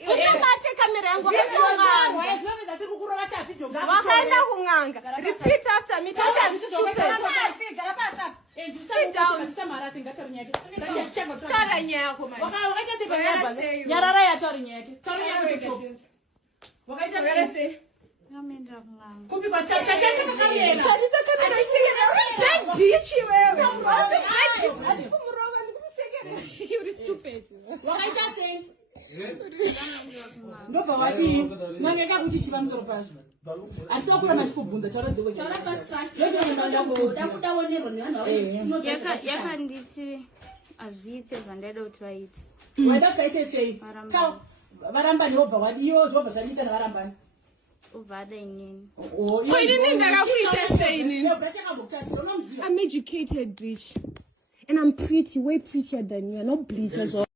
Usabate kamera yangu wakaenda kunganga. Repeat after me. No, but what you? Mangeka kuchichi vamsoro pasho. Asi wakura machikubvunza chora dzeko chora fast. Yakanditi azviite zvandaida kuti vaite. Waida kusaite sei? Chao. Varambani obva wadiyo zvobva zvadita navarambani. Uvada inini. I'm educated, bitch. And I'm pretty, way prettier than you. I'm not bleach as well.